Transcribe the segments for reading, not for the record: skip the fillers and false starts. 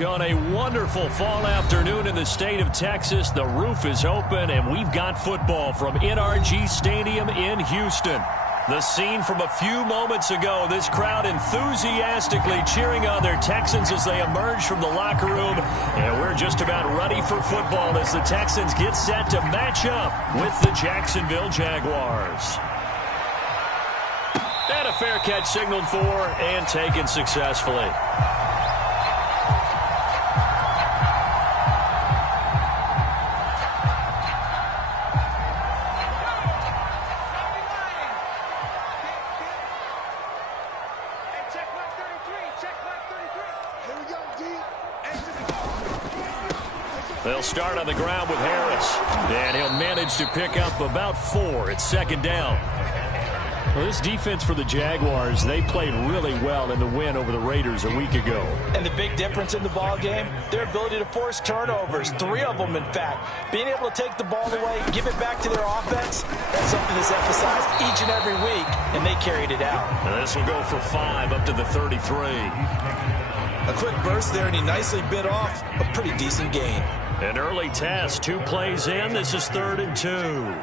On a wonderful fall afternoon in the state of Texas, the roof is open, and we've got football from NRG Stadium in Houston. The scene from a few moments ago, this crowd enthusiastically cheering on their Texans as they emerge from the locker room. And we're just about ready for football as the Texans get set to match up with the Jacksonville Jaguars. And a fair catch signaled for and taken successfully. They'll start on the ground with Harris, and he'll manage to pick up about 4 at second down. Well, this defense for the Jaguars, they played really well in the win over the Raiders a week ago. And the big difference in the ball game, their ability to force turnovers, 3 of them, in fact. Being able to take the ball away, give it back to their offense, that's something that's emphasized each and every week, and they carried it out. And this will go for 5 up to the 33. A quick burst there, and he nicely bit off a pretty decent gain. An early test, 2 plays in. This is 3rd and 2.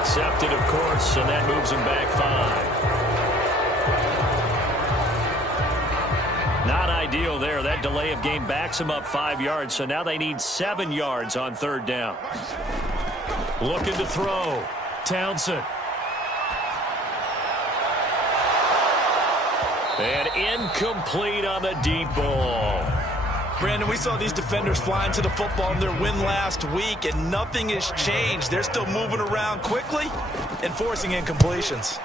Accepted, of course, and that moves him back 5. Not ideal there. That delay of game backs him up 5 yards, so now they need 7 yards on 3rd down. Looking to throw. Townsend. And incomplete on the deep ball. Brandon, we saw these defenders flying to the football in their win last week, and nothing has changed. They're still moving around quickly and forcing incompletions.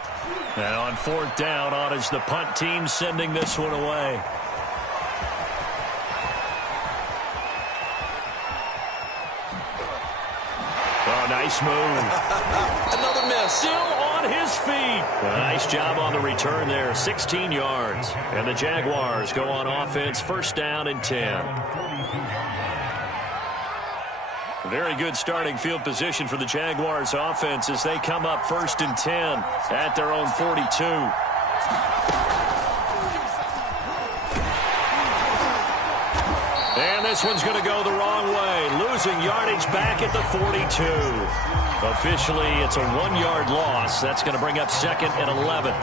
And on 4th down, on is the punt team sending this one away. Oh, nice move. Another miss. Still on his feet. Nice job on the return there. 16 yards. And the Jaguars go on offense, 1st down and 10. Very good starting field position for the Jaguars offense as they come up 1st and 10 at their own 42. And this one's going to go the wrong way. Losing yardage back at the 42. Officially, it's a 1-yard loss. That's going to bring up 2nd and 11.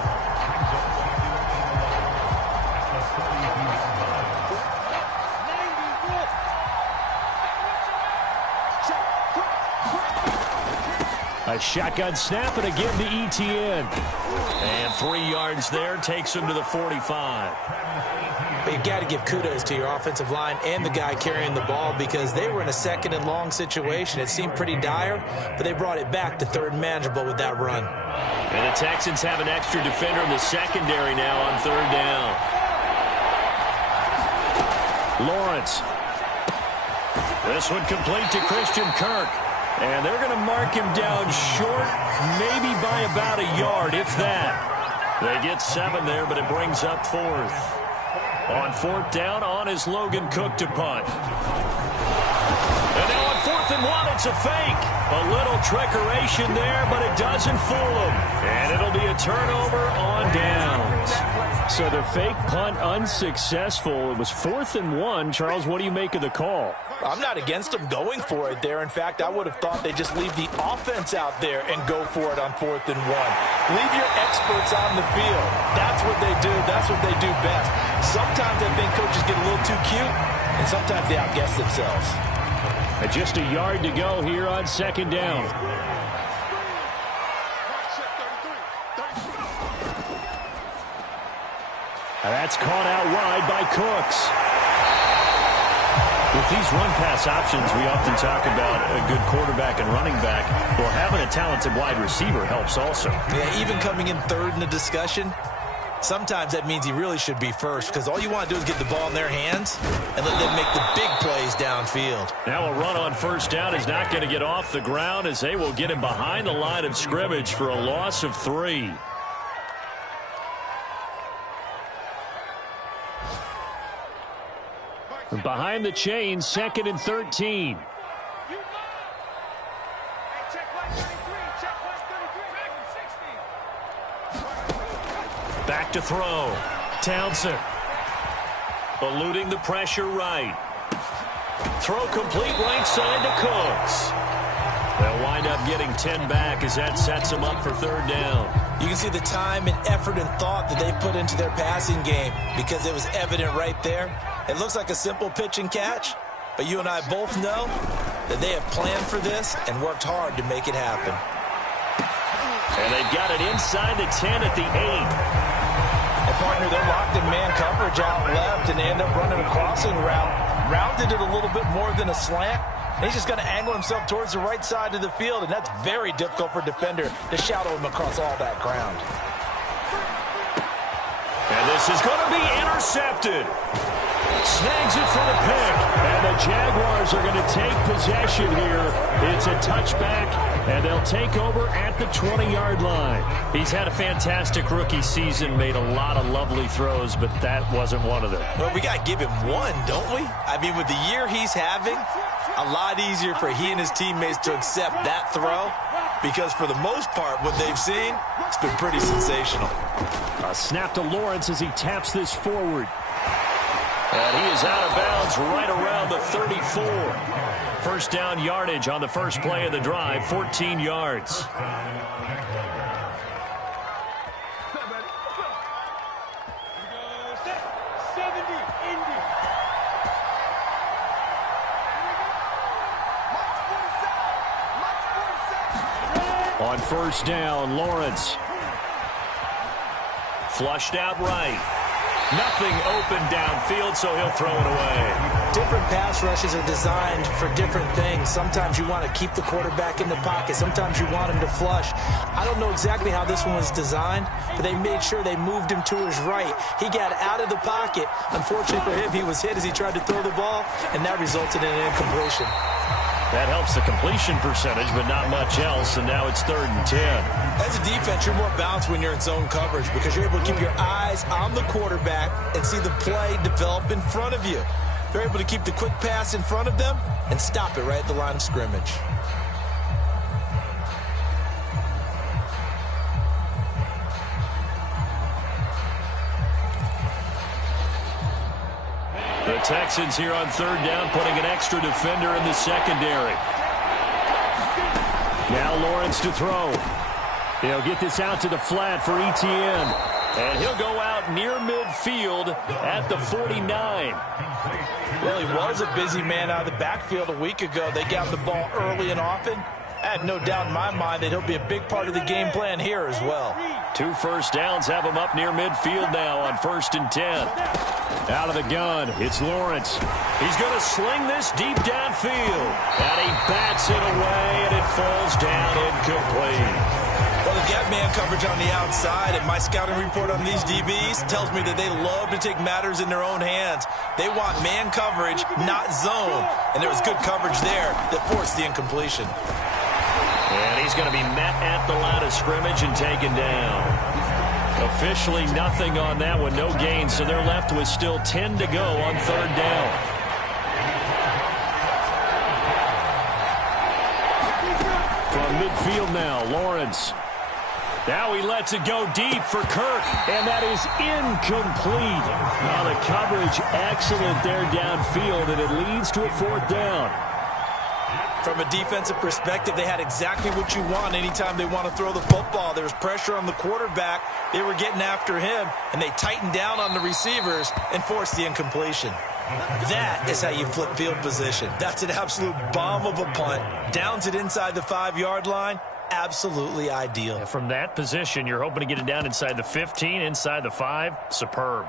A shotgun snap, and again to ETN. And 3 yards there takes him to the 45. But you've got to give kudos to your offensive line and the guy carrying the ball because they were in a 2nd and long situation. It seemed pretty dire, but they brought it back to 3rd and manageable with that run. And the Texans have an extra defender in the secondary now on 3rd down. Lawrence. This one complete to Christian Kirk. And they're going to mark him down short, maybe by about a yard, if that. They get 7 there, but it brings up 4th. On 4th down, on is Logan Cook to punt. And now on 4th and 1, it's a fake. A little trickeration there, but it doesn't fool him. And it'll be a turnover on downs. So the fake punt unsuccessful. It was 4th and 1. Charles, what do you make of the call? I'm not against them going for it there. In fact, I would have thought they'd just leave the offense out there and go for it on 4th and 1. Leave your experts on the field. That's what they do. That's what they do best. Sometimes I think coaches get a little too cute, and sometimes they outguess themselves. And just a yard to go here on 2nd down. And that's caught out wide by Cooks. With these run-pass options, we often talk about a good quarterback and running back. Well, having a talented wide receiver helps also. Yeah, even coming in 3rd in the discussion, sometimes that means he really should be first because all you want to do is get the ball in their hands and let them make the big plays downfield. Now a run on 1st down is not going to get off the ground as they will get him behind the line of scrimmage for a loss of 3. Behind the chain, 2nd and 13. Back to throw. Townsend. Eluding the pressure right. Throw complete right side to Cooks. They'll wind up getting 10 back as that sets them up for 3rd down. You can see the time and effort and thought that they put into their passing game because it was evident right there. It looks like a simple pitch and catch, but you and I both know that they have planned for this and worked hard to make it happen. And they've got it inside the 10 at the 8. And partner, they're locked in man coverage out left, and they end up running a crossing route. Rounded it a little bit more than a slant. And he's just going to angle himself towards the right side of the field, and that's very difficult for a defender to shadow him across all that ground. And this is going to be intercepted. Snags it for the pick, and the Jaguars are going to take possession here. It's a touchback, and they'll take over at the 20-yard line. He's had a fantastic rookie season, made a lot of lovely throws, but that wasn't one of them. Well, we got to give him one, don't we? I mean, with the year he's having, a lot easier for he and his teammates to accept that throw because for the most part, what they've seen, it's been pretty sensational. A snap to Lawrence as he taps this forward. And he is out of bounds right around the 34. 1st down yardage on the first play of the drive, 14 yards. On 1st down, Lawrence. Flushed out right. Nothing open downfield, so he'll throw it away. Different pass rushes are designed for different things. Sometimes you want to keep the quarterback in the pocket. Sometimes you want him to flush. I don't know exactly how this one was designed, but they made sure they moved him to his right. He got out of the pocket. Unfortunately for him, he was hit as he tried to throw the ball, and that resulted in an incompletion. That helps the completion percentage, but not much else, and now it's 3rd and 10. As a defense, you're more balanced when you're in zone coverage because you're able to keep your eyes on the quarterback and see the play develop in front of you. They're able to keep the quick pass in front of them and stop it right at the line of scrimmage. The Texans here on 3rd down, putting an extra defender in the secondary. Now Lawrence to throw. He'll get this out to the flat for Etienne. And he'll go out near midfield at the 49. Well, he was a busy man out of the backfield a week ago. They got the ball early and often. I have no doubt in my mind that he'll be a big part of the game plan here as well. 2 first downs have him up near midfield now on 1st and 10. Out of the gun, it's Lawrence. He's going to sling this deep downfield. And he bats it away, and it falls down incomplete. Well, they've got man coverage on the outside, and my scouting report on these DBs tells me that they love to take matters in their own hands. They want man coverage, not zone. And there was good coverage there that forced the incompletion. And he's going to be met at the line of scrimmage and taken down. Officially nothing on that one, no gain, so they're left with still 10 to go on 3rd down. From midfield now, Lawrence. Now he lets it go deep for Kirk, and that is incomplete. Now the coverage excellent there downfield, and it leads to a 4th down. From a defensive perspective, they had exactly what you want anytime they want to throw the football. There was pressure on the quarterback. They were getting after him, and they tightened down on the receivers and forced the incompletion. That is how you flip field position. That's an absolute bomb of a punt. Downs it inside the 5-yard line. Absolutely ideal. And from that position, you're hoping to get it down inside the 15, inside the 5. Superb.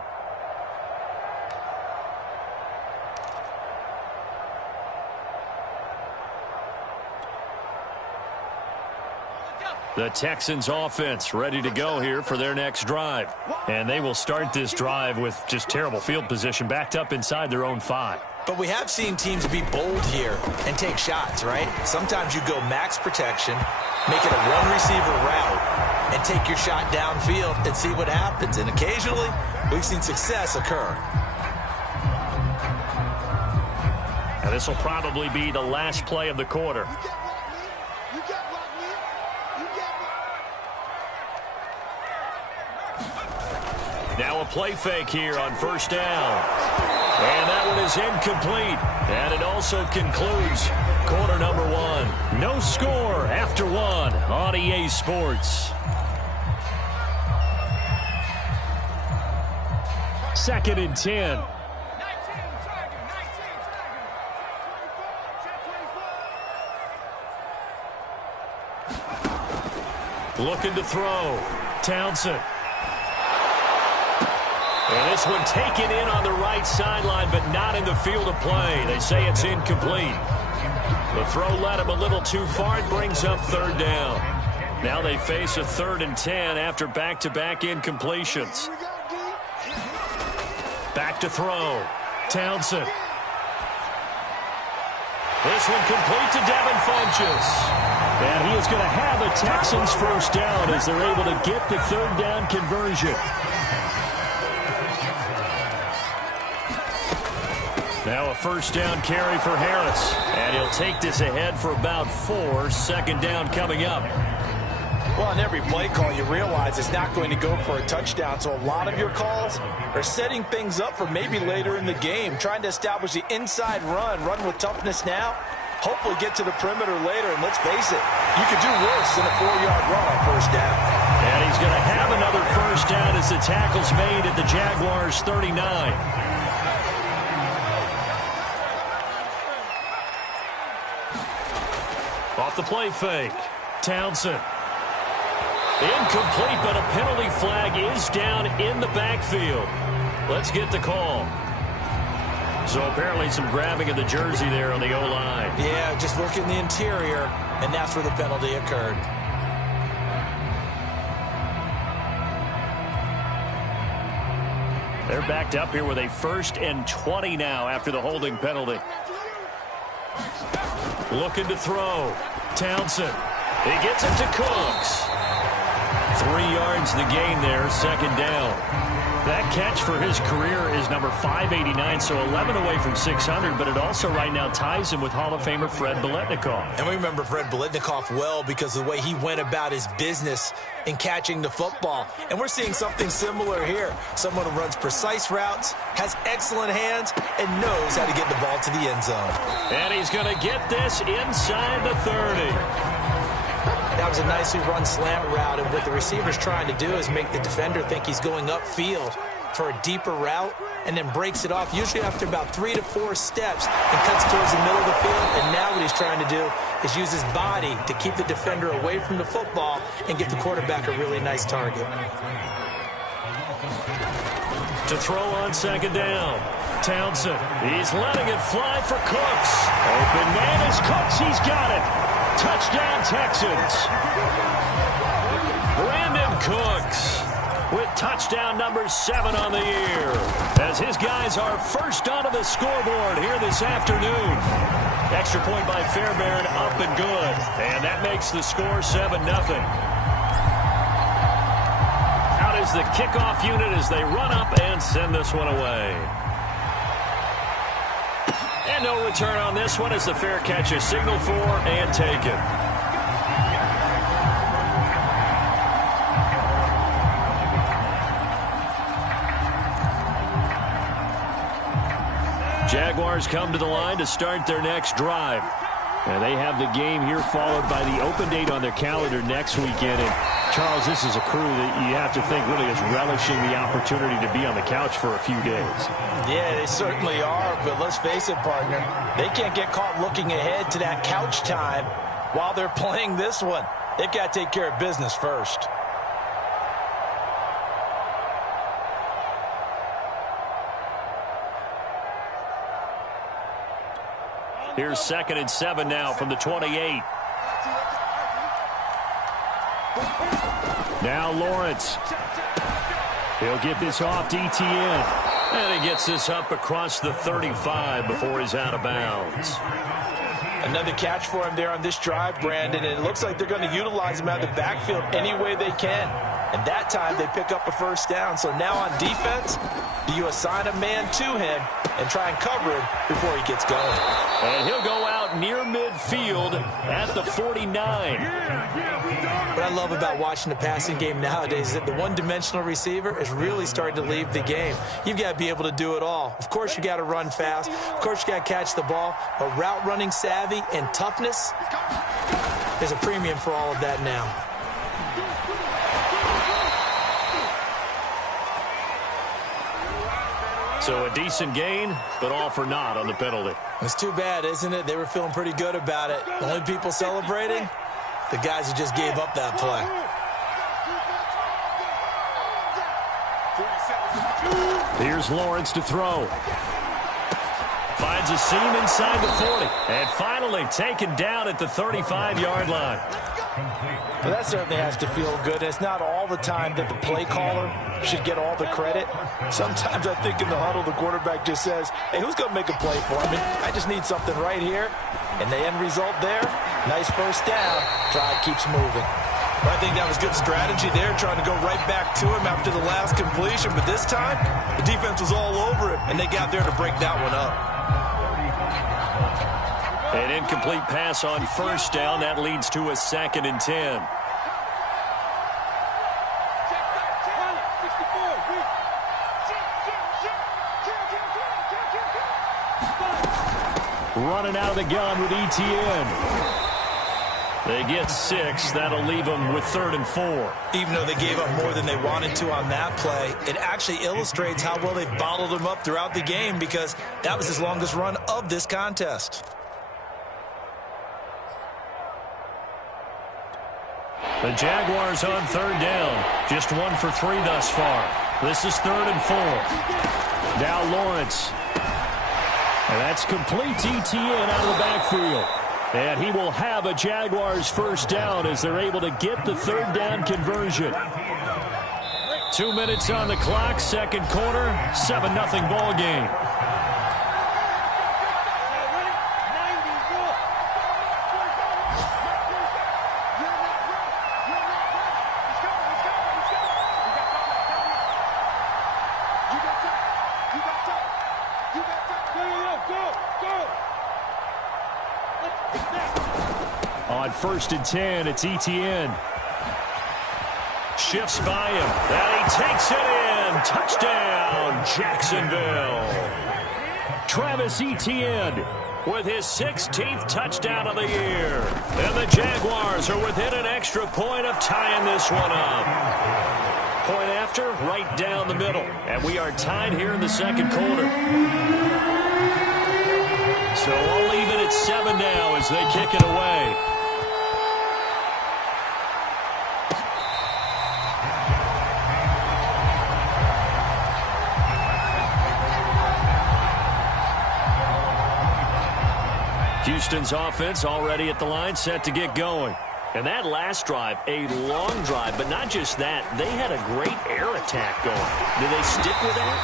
The Texans offense ready to go here for their next drive. And they will start this drive with just terrible field position, backed up inside their own 5. But we have seen teams be bold here and take shots, right? Sometimes you go max protection, make it a one-receiver route, and take your shot downfield and see what happens. And occasionally, we've seen success occur. And this will probably be the last play of the quarter. Now a play fake here on first down. And that one is incomplete. And it also concludes quarter number one. No score after one on EA Sports. Second and 10. Looking to throw. Townsend. And this one taken in on the right sideline, but not in the field of play. They say it's incomplete. The throw led him a little too far. It brings up third down. Now they face a 3rd and 10 after back-to-back incompletions. Back to throw. Townsend. This one complete to Devin Funchess. And he is going to have a Texans first down as they're able to get the third down conversion. Now a first down carry for Harris. And he'll take this ahead for about 4. Second down coming up. Well, on every play call, you realize it's not going to go for a touchdown. So a lot of your calls are setting things up for maybe later in the game, trying to establish the inside run with toughness now, hopefully get to the perimeter later. And let's face it, you could do worse than a 4-yard run on first down. And he's going to have another first down as the tackle's made at the Jaguars' 39. Off the play fake. Townsend. Incomplete, but a penalty flag is down in the backfield. Let's get the call. So apparently some grabbing of the jersey there on the O-line. Yeah, just look in the interior, and that's where the penalty occurred. They're backed up here with a 1st and 20 now after the holding penalty. Looking to throw. Townsend. He gets it to Cooks. 3 yards the gain there, second down. That catch for his career is number 589, so 11 away from 600, but it also right now ties him with Hall of Famer Fred Biletnikoff. And we remember Fred Biletnikoff well because of the way he went about his business in catching the football. And we're seeing something similar here. Someone who runs precise routes, has excellent hands, and knows how to get the ball to the end zone. And he's going to get this inside the 30. That was a nicely run slant route, and what the receiver's trying to do is make the defender think he's going upfield for a deeper route, and then breaks it off, usually after about 3 to 4 steps, and cuts towards the middle of the field. And now what he's trying to do is use his body to keep the defender away from the football and get the quarterback a really nice target. To throw on second down. Townsend. He's letting it fly for Cooks. Open man is Cooks. He's got it. Touchdown, Texans. Brandon Cooks with touchdown number 7 on the year, as his guys are first onto the scoreboard here this afternoon. Extra point by Fairbairn, up and good. And that makes the score 7-0. Out is the kickoff unit as they run up and send this one away. And no return on this one as the fair catch is signaled for and taken. Jaguars come to the line to start their next drive. And they have the game here followed by the open date on their calendar next weekend. And Charles, this is a crew that you have to think really is relishing the opportunity to be on the couch for a few days. Yeah, they certainly are, but let's face it, partner, they can't get caught looking ahead to that couch time while they're playing this one. They've got to take care of business first. Here's 2nd and 7 now from the 28. Now Lawrence. He'll get this off to ETN. And he gets this up across the 35 before he's out of bounds. Another catch for him there on this drive, Brandon, and it looks like they're going to utilize him out of the backfield any way they can. And that time they pick up a first down. So now on defense, do you assign a man to him and try and cover him before he gets going? And he'll go out near midfield at the 49. What I love about watching the passing game nowadays is that the one-dimensional receiver is really starting to leave the game. You've got to be able to do it all. Of course, you got to run fast. Of course, you got to catch the ball. But route running savvy and toughness, there's a premium for all of that now. So a decent gain, but all for naught on the penalty. It's too bad, isn't it? They were feeling pretty good about it. The only people celebrating, the guys who just gave up that play. Here's Lawrence to throw. Finds a seam inside the 40. And finally taken down at the 35-yard line. Well, that certainly has to feel good. It's not all the time that the play caller should get all the credit. Sometimes I think in the huddle, the quarterback just says, hey, who's going to make a play for me? I just need something right here. And the end result there, nice first down. Drive keeps moving. I think that was good strategy there, trying to go right back to him after the last completion. But this time, the defense was all over him, and they got there to break that one up. An incomplete pass on first down. That leads to a 2nd and 10. Running out of the gun with ETN. They get 6. That'll leave them with 3rd and 4. Even though they gave up more than they wanted to on that play, it actually illustrates how well they bottled them up throughout the game, because that was his longest run of this contest. The Jaguars on 3rd down. Just 1 for 3 thus far. This is 3rd and 4. Now Lawrence. And that's complete to ETN out of the backfield. And he will have a Jaguars first down as they're able to get the 3rd down conversion. 2 minutes on the clock, 2nd quarter, 7-0 ball game. On 1st and 10, it's ETN. Shifts by him. And he takes it in. Touchdown, Jacksonville. Travis Etienne with his 16th touchdown of the year. And the Jaguars are within an extra point of tying this one up. Point after, right down the middle. And we are tied here in the 2nd quarter. So we'll leave it at 7 now as they kick it away. Houston's offense already at the line, set to get going. And that last drive, a long drive, but not just that. They had a great air attack going. Do they stick with that?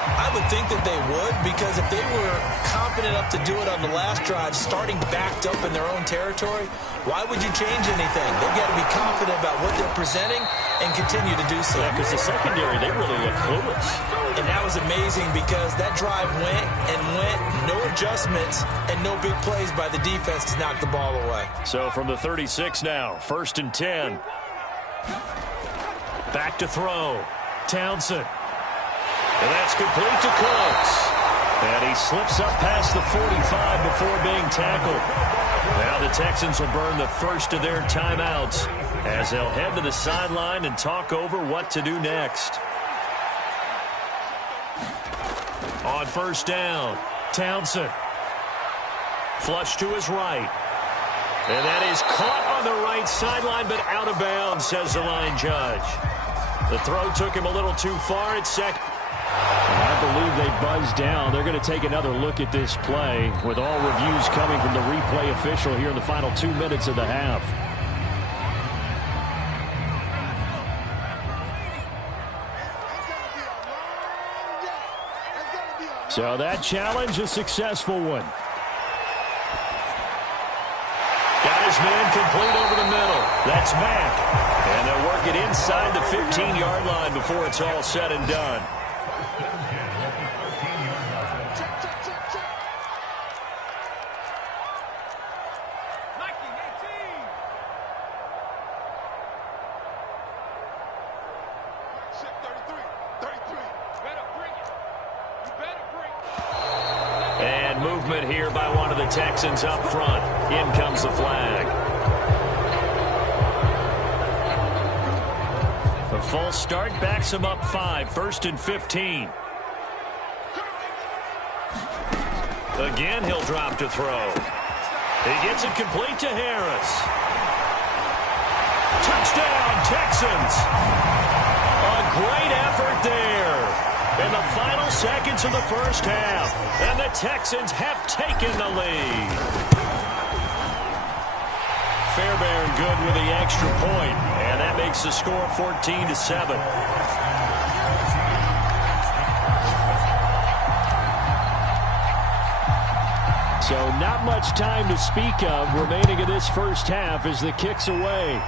I would think that they would, because if they were confident enough to do it on the last drive, starting backed up in their own territory, why would you change anything? They've got to be confident about what they're presenting and continue to do so. Yeah, because the secondary, they really look clueless. And that was amazing, because that drive went and went, no adjustments, and no big plays by the defense to knock the ball away. So from the 36 now, 1st and 10. Back to throw. Townsend. And that's complete to Cooks. And he slips up past the 45 before being tackled. Now the Texans will burn the first of their timeouts as they'll head to the sideline and talk over what to do next. On 1st down, Townsend. Flush to his right. And that is caught on the right sideline, but out of bounds, says the line judge. The throw took him a little too far at 2nd. I believe they buzzed down. They're going to take another look at this play, with all reviews coming from the replay official here in the final 2 minutes of the half. So that challenge, a successful one. Got his man complete over the middle. That's Mack. And they'll work it inside the 15-yard line before it's all said and done. here by one of the Texans up front. In comes the flag. The false start backs him up 5, 1st and 15. Again, he'll drop to throw. He gets it complete to Harris. Touchdown, Texans. A great effort there. In the final seconds of the first half. And the Texans have taken the lead. Fairbairn good with the extra point. And that makes the score 14-7. So not much time to speak of remaining in this first half as the kick's away.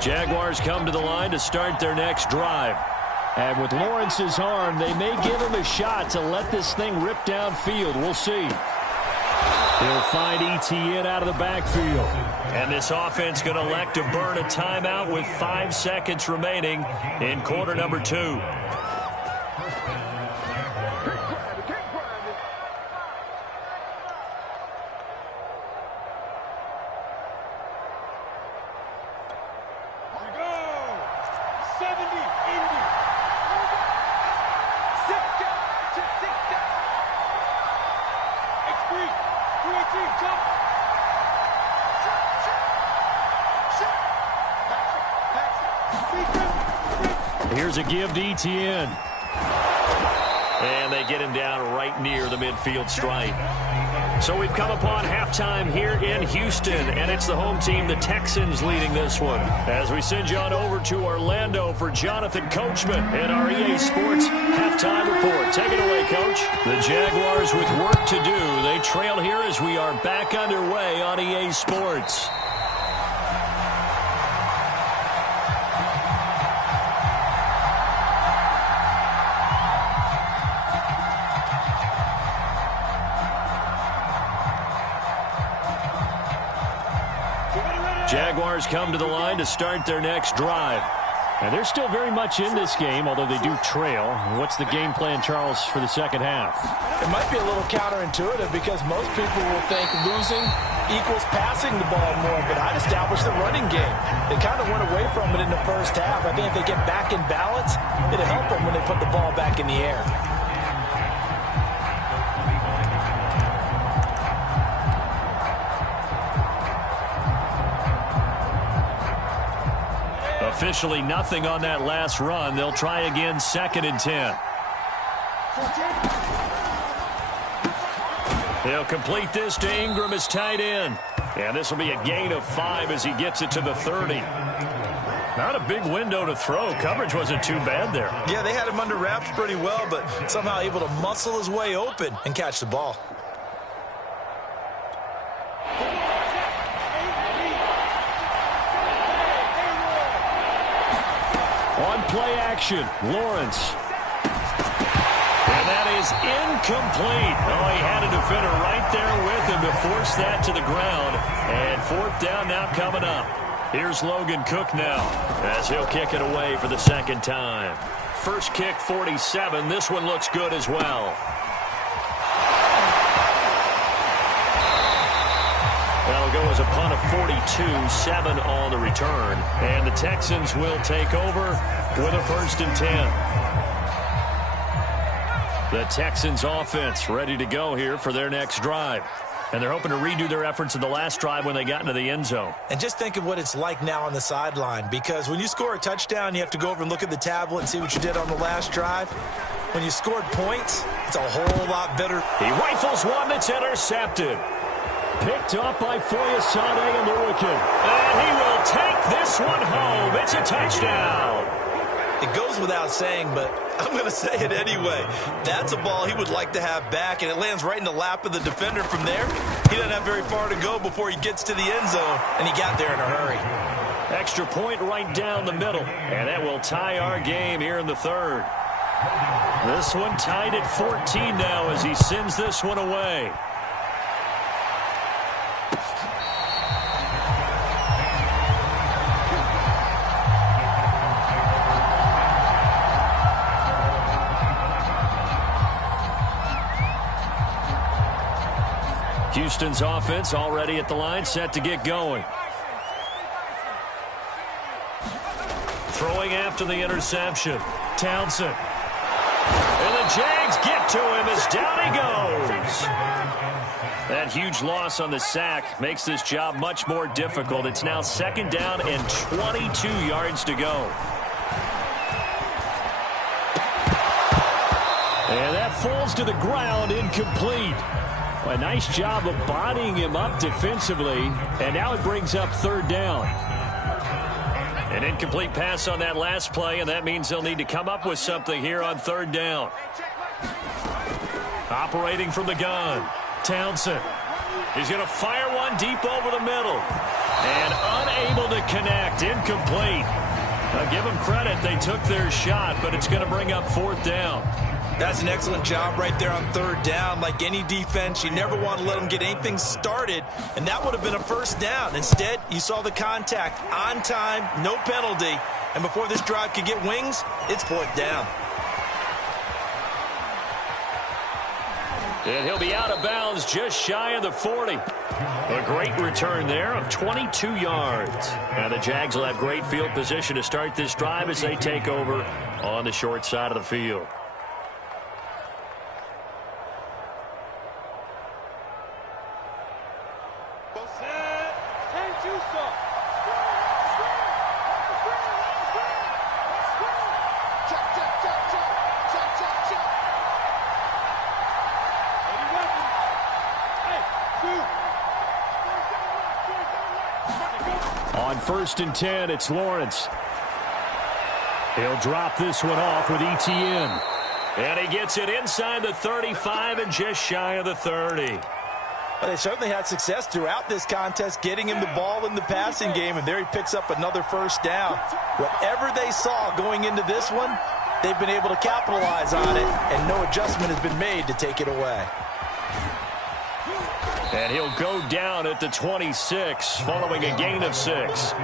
Jaguars come to the line to start their next drive. And with Lawrence's arm, they may give him a shot to let this thing rip downfield. We'll see. He'll find ETN out of the backfield. And this offense going to elect to burn a timeout with 5 seconds remaining in quarter number 2. Here's a give to ETN. And they get him down right near the midfield stripe. So we've come upon halftime here in Houston, and it's the home team, the Texans, leading this one. As we send you on over to Orlando for Jonathan Coachman in our EA Sports halftime report. Take it away, Coach. The Jaguars with work to do. They trail here as we are back underway on EA Sports. Jaguars come to the line to start their next drive. And they're still very much in this game, although they do trail. What's the game plan, Charles, for the second half? It might be a little counterintuitive because most people will think losing equals passing the ball more, but I'd establish the running game. They kind of went away from it in the first half. I think if they get back in balance, it'll help them when they put the ball back in the air. Officially nothing on that last run. They'll try again, 2nd and 10. He'll complete this to Ingram as tight end. And this will be a gain of 5 as he gets it to the 30. Not a big window to throw. Coverage wasn't too bad there. Yeah, they had him under wraps pretty well, but somehow able to muscle his way open and catch the ball. On play action, Lawrence. And that is incomplete. Oh, he had a defender right there with him to force that to the ground. And 4th down now coming up. Here's Logan Cook now as he'll kick it away for the 2nd time. First kick, 47. This one looks good as well. That'll go as a punt of 42, 7 on the return. And the Texans will take over with a 1st and 10. The Texans offense ready to go here for their next drive. And they're hoping to redo their efforts in the last drive when they got into the end zone. And just think of what it's like now on the sideline, because when you score a touchdown, you have to go over and look at the tablet and see what you did on the last drive. When you scored points, it's a whole lot better. He rifles one that's intercepted. Picked up by Foyesade and Lurican. And he will take this one home. It's a touchdown. It goes without saying, but I'm going to say it anyway. That's a ball he would like to have back, and it lands right in the lap of the defender from there. He doesn't have very far to go before he gets to the end zone, and he got there in a hurry. Extra point right down the middle, and that will tie our game here in the 3rd. This one tied at 14 now as he sends this one away. Houston's offense already at the line, set to get going. Throwing after the interception. Townsend. And the Jags get to him as down he goes. That huge loss on the sack makes this job much more difficult. It's now 2nd down and 22 yards to go. And that falls to the ground, incomplete. A nice job of bodying him up defensively, and now it brings up 3rd down. An incomplete pass on that last play, and that means they'll need to come up with something here on 3rd down. Operating from the gun, Townsend. He's going to fire one deep over the middle. And unable to connect, incomplete. I'll give them credit, they took their shot, but it's going to bring up 4th down. That's an excellent job right there on 3rd down. Like any defense, you never want to let them get anything started, and that would have been a 1st down. Instead, you saw the contact on time, no penalty, and before this drive could get wings, it's 4th down. And he'll be out of bounds just shy of the 40. A great return there of 22 yards. And the Jags will have great field position to start this drive as they take over on the short side of the field. On 1st and 10, it's Lawrence. He'll drop this one off with Etienne. And he gets it inside the 35 and just shy of the 30. Well, they certainly had success throughout this contest, getting him the ball in the passing game, and there he picks up another 1st down. Whatever they saw going into this one, they've been able to capitalize on it, and no adjustment has been made to take it away. And he'll go down at the 26 following a gain of 6.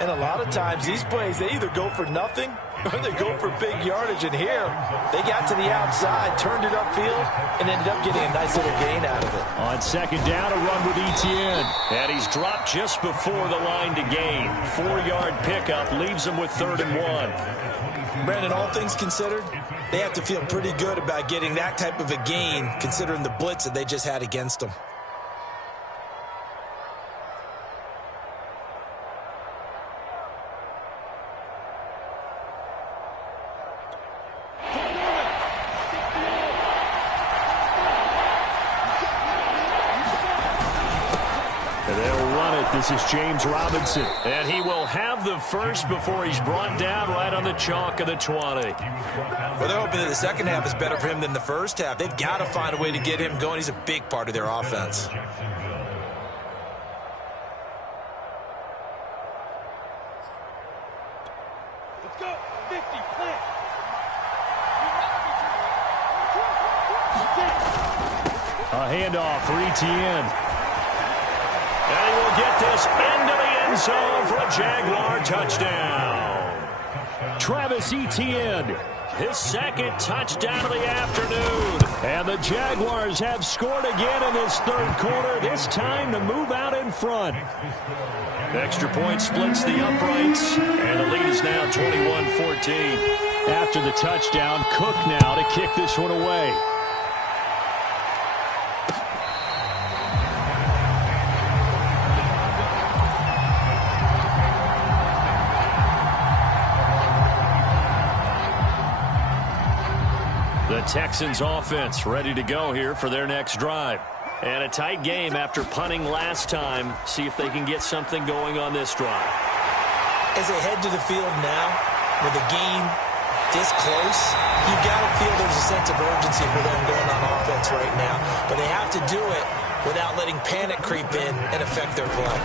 And a lot of times these plays, they either go for nothing or they go for big yardage. And here, they got to the outside, turned it upfield, and ended up getting a nice little gain out of it. On 2nd down, a run with Etienne. And he's dropped just before the line to gain. 4-yard pickup leaves him with 3rd and 1. Brandon, all things considered, they have to feel pretty good about getting that type of a gain, considering the blitz that they just had against them. This is James Robinson, and he will have the first before he's brought down right on the chalk of the 20. Well, they're hoping that the second half is better for him than the first half. They've got to find a way to get him going. He's a big part of their offense. Let's go. 50, plant. A handoff for Etienne. And he will get this into the end zone for a Jaguar touchdown. Travis Etienne, his 2nd touchdown of the afternoon. And the Jaguars have scored again in this 3rd quarter, this time to move out in front. Extra point splits the uprights, and the lead is now 21-14. After the touchdown, Cook now to kick this one away. The Texans offense ready to go here for their next drive. And a tight game after punting last time. See if they can get something going on this drive. As they head to the field now, with the game this close, you've got to feel there's a sense of urgency for them going on offense right now. But they have to do it without letting panic creep in and affect their play.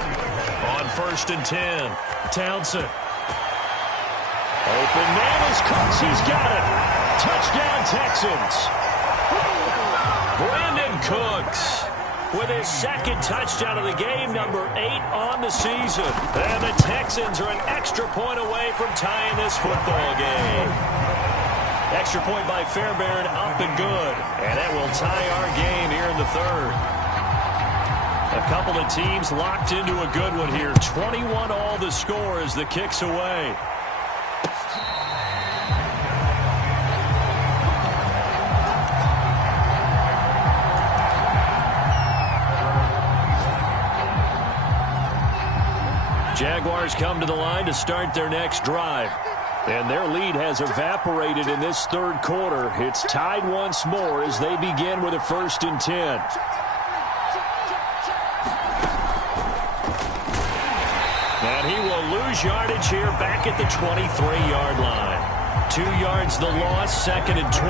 On 1st and 10, Townsend. Open man is Cooks. He's got it. Touchdown, Texans. Brandon Cooks with his second touchdown of the game, number 8 on the season. And the Texans are an extra point away from tying this football game. Extra point by Fairbairn, up and good. And that will tie our game here in the third. A couple of teams locked into a good one here. 21 all the score as the kick's away. Jaguars come to the line to start their next drive. And their lead has evaporated in this third quarter. It's tied once more as they begin with a 1st and 10. And he will lose yardage here back at the 23-yard line. 2 yards the loss, 2nd and 12.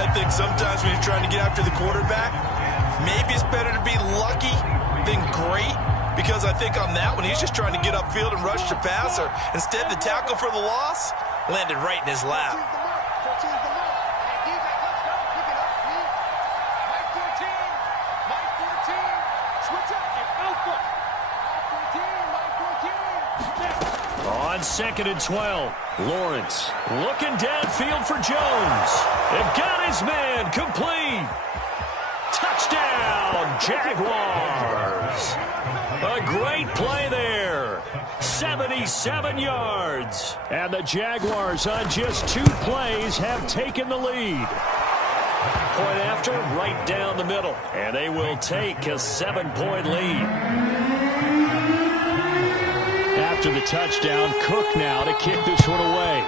I think sometimes when you're trying to get after the quarterback, maybe it's better to be lucky than great. Because I think on that one, he's just trying to get upfield and rush the passer. Instead, the tackle for the loss landed right in his lap. On 2nd and 12, Lawrence looking downfield for Jones. And got his man complete. Touchdown, Jaguars. A great play there. 77 yards. And the Jaguars on just 2 plays have taken the lead. Point after, right down the middle. And they will take a 7-point lead. After the touchdown, Cook now to kick this one away.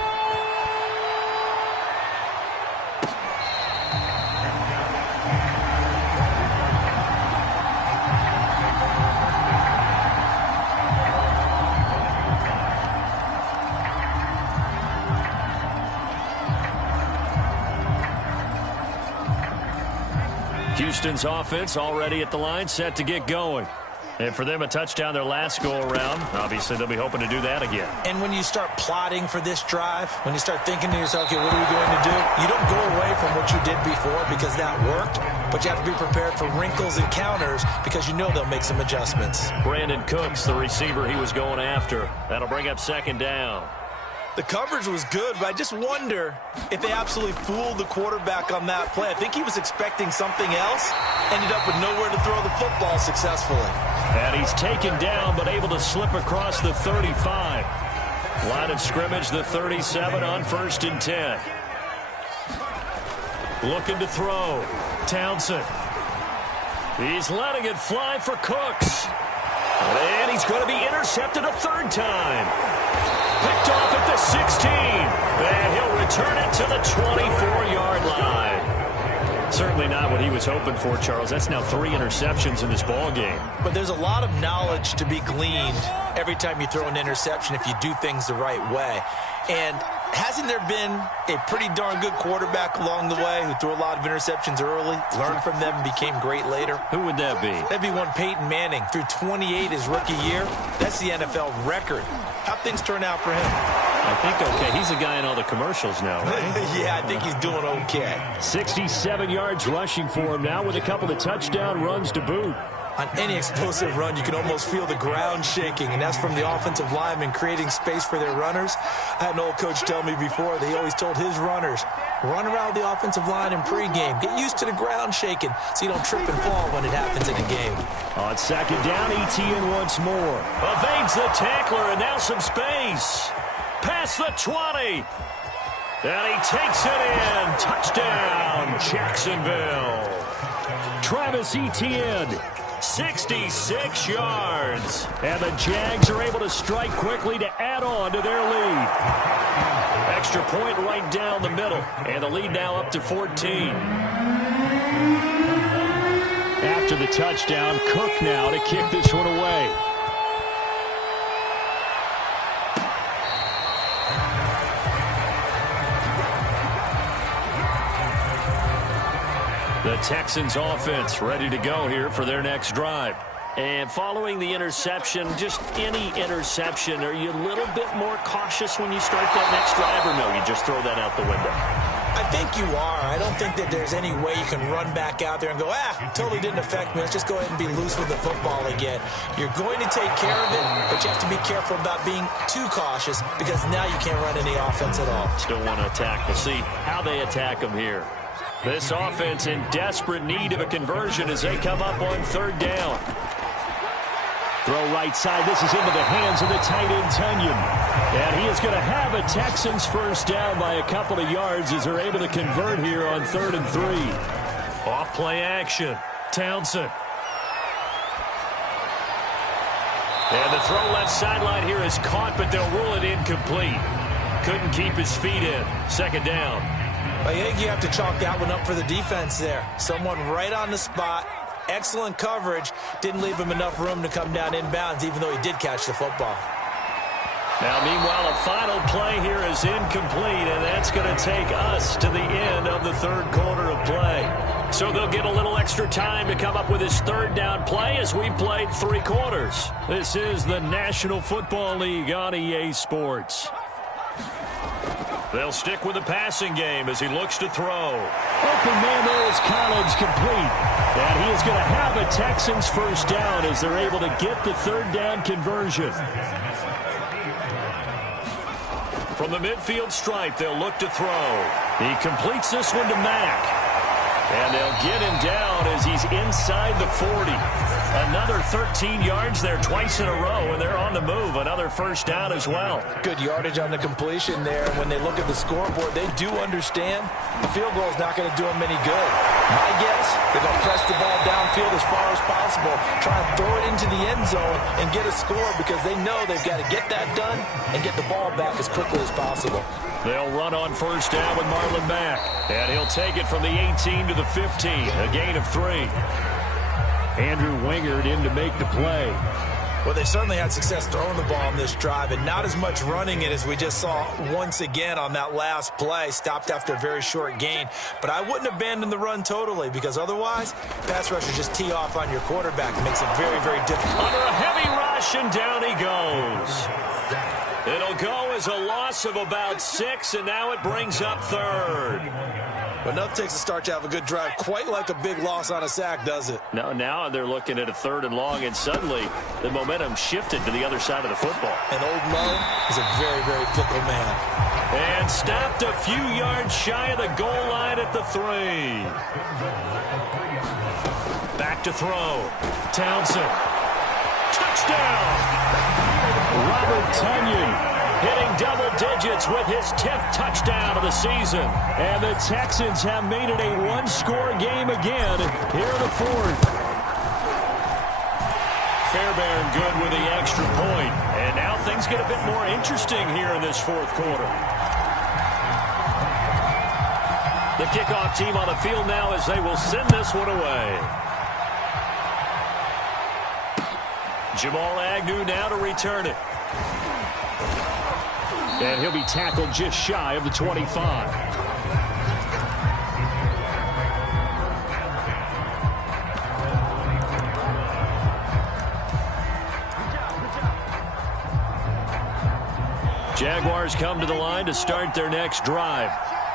Houston's offense already at the line, set to get going. And for them, a touchdown their last go-around. Obviously, they'll be hoping to do that again. And when you start plotting for this drive, when you start thinking to yourself, okay, what are we going to do? You don't go away from what you did before because that worked, but you have to be prepared for wrinkles and counters because you know they'll make some adjustments. Brandon Cooks, the receiver he was going after. That'll bring up 2nd down. The coverage was good, but I just wonder if they absolutely fooled the quarterback on that play. I think he was expecting something else, ended up with nowhere to throw the football successfully. And he's taken down, but able to slip across the 35. Line of scrimmage, the 37 on 1st and 10. Looking to throw. Townsend. He's letting it fly for Cooks. And he's going to be intercepted a 3rd time. Picked off at the 16. And he'll return it to the 24-yard line. Certainly not what he was hoping for, Charles. That's now 3 interceptions in this ball game. But there's a lot of knowledge to be gleaned every time you throw an interception if you do things the right way. And hasn't there been a pretty darn good quarterback along the way who threw a lot of interceptions early, learned from them, and became great later? Who would that be? That'd be one Peyton Manning. Threw 28 his rookie year. That's the NFL record. How'd things turn out for him? I think okay. He's a guy in all the commercials now, right? Yeah, I think he's doing okay. 67 yards rushing for him now with a couple of touchdown runs to boot. On any explosive run, you can almost feel the ground shaking, and that's from the offensive linemen creating space for their runners. I had an old coach tell me before that he always told his runners, run around the offensive line in pregame. Get used to the ground shaking so you don't trip and fall when it happens in a game. On 2nd down, ETN once more. Evades the tackler, and now some space. Past the 20. And he takes it in. Touchdown, Jacksonville. Travis Etienne. 66 yards. And the Jags are able to strike quickly to add on to their lead. Extra point right down the middle. And the lead now up to 14. After the touchdown, Cook now to kick this one away. The Texans offense ready to go here for their next drive. And following the interception, just any interception, are you a little bit more cautious when you start that next drive, or no, you just throw that out the window? I think you are. I don't think that there's any way you can run back out there and go, totally didn't affect me. Let's just go ahead and be loose with the football again. You're going to take care of it, but you have to be careful about being too cautious because now you can't run any offense at all. Still want to attack. We'll see how they attack them here. This offense in desperate need of a conversion as they come up on third down. Throw right side. This is into the hands of the tight end, Tunyon. And he is going to have a Texans first down by a couple of yards as they're able to convert here on 3rd and 3. Off play action. Townsend. And the throw left sideline here is caught, but they'll rule it incomplete. Couldn't keep his feet in. 2nd down. I think you have to chalk that one up for the defense there. Someone right on the spot. Excellent coverage. Didn't leave him enough room to come down inbounds, even though he did catch the football. Now, meanwhile, a final play here is incomplete, and that's going to take us to the end of the 3rd quarter of play. So they'll get a little extra time to come up with his 3rd down play as we played 3 quarters. This is the National Football League on EA Sports. They'll stick with the passing game as he looks to throw. Open man there is Collins, complete. And he is going to have a Texans first down as they're able to get the 3rd down conversion. From the midfield stripe, they'll look to throw. He completes this one to Mack. And they'll get him down as he's inside the 40. Another 13 yards there twice in a row, and they're on the move. Another first down as well. Good yardage on the completion there. When they look at the scoreboard, they do understand the field goal is not going to do them any good. My guess, they're going to press the ball downfield as far as possible, try and throw it into the end zone and get a score because they know they've got to get that done and get the ball back as quickly as possible. They'll run on first down with Marlon Mack. And he'll take it from the 18 to the 15. A gain of 3. Andrew Wingard in to make the play. Well, they certainly had success throwing the ball on this drive and not as much running it as we just saw once again on that last play. Stopped after a very short gain. But I wouldn't abandon the run totally because otherwise, pass rushers just tee off on your quarterback. It makes it very, very difficult. Under a heavy rush, and down he goes. It'll go as a loss of about 6, and now it brings up 3rd. But enough takes a start to have a good drive, quite like a big loss on a sack, does it? No, now they're looking at a 3rd and long, and suddenly the momentum shifted to the other side of the football. And Old Mo is a very, very fickle man. And stopped a few yards shy of the goal line at the 3. Back to throw. Townsend. Touchdown! Robert Tunyon hitting double digits with his 10th touchdown of the season. And the Texans have made it a one-score game again here in the 4th. Fairbairn good with the extra point. And now things get a bit more interesting here in this 4th quarter. The kickoff team on the field now as they will send this one away. Jamal Agnew now to return it. And he'll be tackled just shy of the 25. Jaguars come to the line to start their next drive.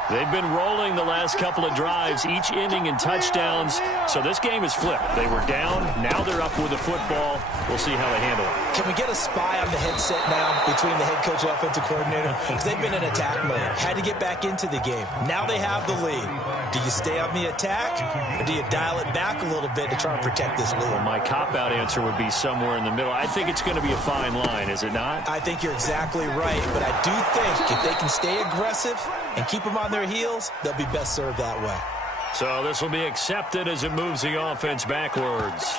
They've been rolling the last couple of drives, each ending in touchdowns. So this game is flipped. They were down. Now they're up with the football. We'll see how they handle it. Can we get a spy on the headset now between the head coach and offensive coordinator? Because they've been in attack mode. Had to get back into the game. Now they have the lead. Do you stay on the attack, or do you dial it back a little bit to try and protect this lead? Well, my cop-out answer would be somewhere in the middle. I think it's going to be a fine line, is it not? I think you're exactly right, but I do think if they can stay aggressive and keep them on their heels, they'll be best served that way. So this will be accepted as it moves the offense backwards.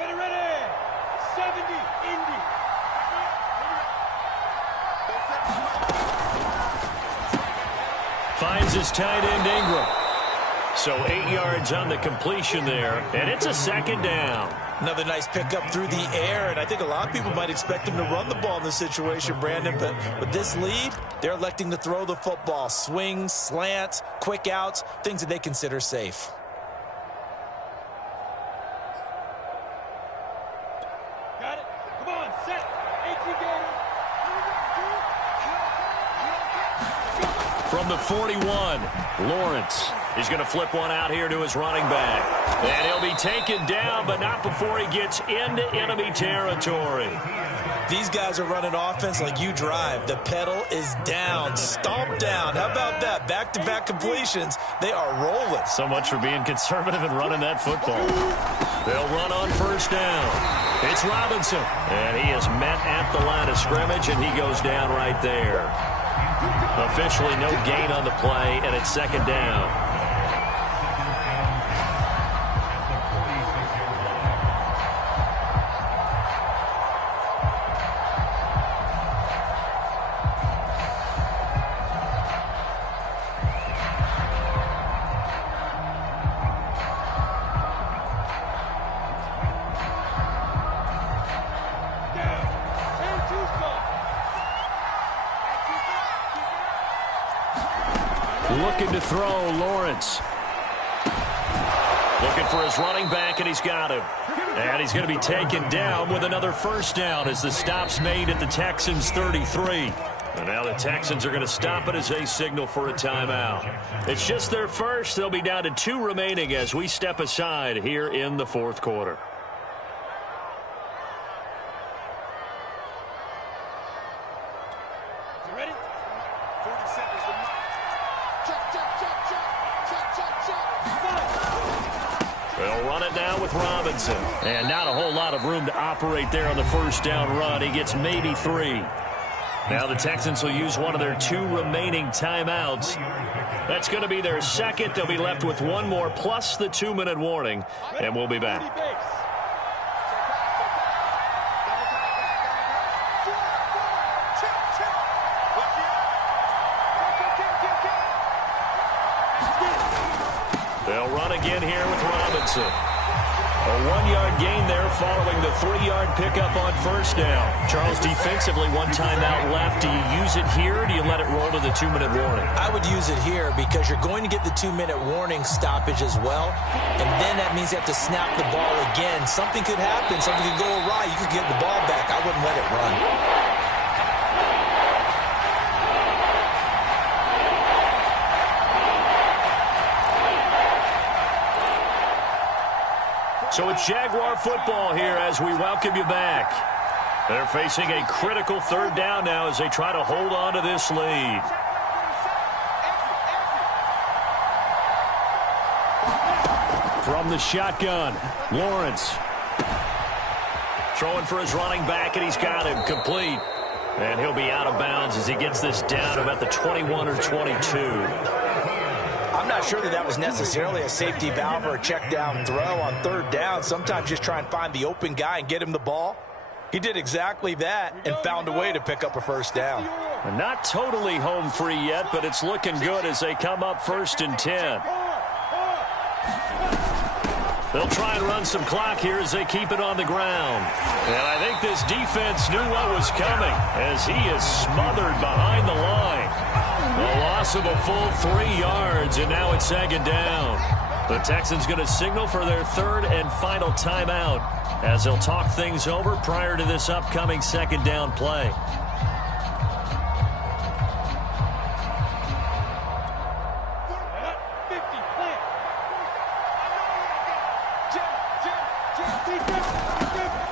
Ready. 70, Indy. Finds his tight end Ingram. So 8 yards on the completion there, and it's a 2nd down. Another nice pickup through the air, and I think a lot of people might expect him to run the ball in this situation, Brandon, but with this lead, they're electing to throw the football. Swings, slants, quick outs, things that they consider safe. Got it. Come on, set. 18 gators. From the 41, Lawrence is going to flip one out here to his running back. And he'll be taken down, but not before he gets into enemy territory. These guys are running offense like you drive. The pedal is down, stomp down. How about that? Back-to-back completions. They are rolling. So much for being conservative and running that football. They'll run on first down. It's Robinson. And he is met at the line of scrimmage, and he goes down right there. Officially no gain on the play, and it's second down. Looking to throw, Lawrence. Looking for his running back, and he's got him. And he's going to be taken down with another first down as the stop's made at the Texans' 33. And now the Texans are going to stop it as they signal for a timeout. It's just their first. They'll be down to 2 remaining as we step aside here in the fourth quarter. You ready? 40 seconds. They'll run it now with Robinson. And not a whole lot of room to operate there on the first down run. He gets maybe 3. Now the Texans will use one of their 2 remaining timeouts. That's going to be their second. They'll be left with 1 more plus the 2-minute warning. And we'll be back. They'll run again here with Robinson. A 1-yard gain there following the 3-yard pickup on first down. Charles, defensively, 1 timeout left. Do you use it here, or do you let it roll to the 2-minute warning? I would use it here because you're going to get the 2-minute warning stoppage as well. And then that means you have to snap the ball again. Something could happen. Something could go awry. You could get the ball back. I wouldn't let it run. So it's Jaguar football here as we welcome you back. They're facing a critical third down now as they try to hold on to this lead. From the shotgun, Lawrence. Throwing for his running back, and he's got him complete. And he'll be out of bounds as he gets this down about the 21 or 22. I'm not sure that was necessarily a safety valve or a check down throw on third down. Sometimes just try and find the open guy and get him the ball. He did exactly that and found a way to pick up a first down. Not totally home free yet, but it's looking good as they come up 1st and 10. They'll try and run some clock here as they keep it on the ground. And I think this defense knew what was coming as he is smothered behind the line. The loss of a full 3 yards, and now it's second down. The Texans going to signal for their 3rd and final timeout as they'll talk things over prior to this upcoming second down play.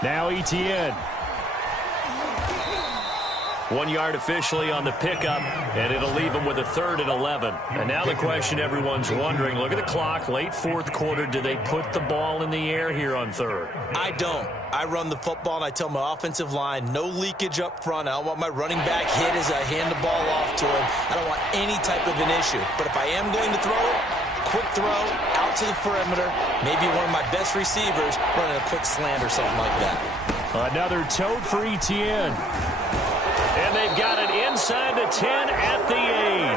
Now ETN. 1 yard officially on the pickup, and it'll leave them with a 3rd and 11. And now the question everyone's wondering, look at the clock, late fourth quarter, do they put the ball in the air here on 3rd? I don't. I run the football, and I tell my offensive line, no leakage up front. I don't want my running back hit as I hand the ball off to him. I don't want any type of an issue. But if I am going to throw it, quick throw, out to the perimeter, maybe one of my best receivers running a quick slant or something like that. Another tote for ETN. And they've got it inside the 10 at the 8.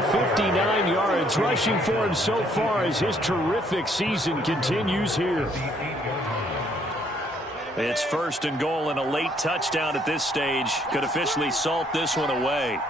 159 yards rushing for him so far as his terrific season continues here. It's first and goal, and a late touchdown at this stage could officially salt this one away.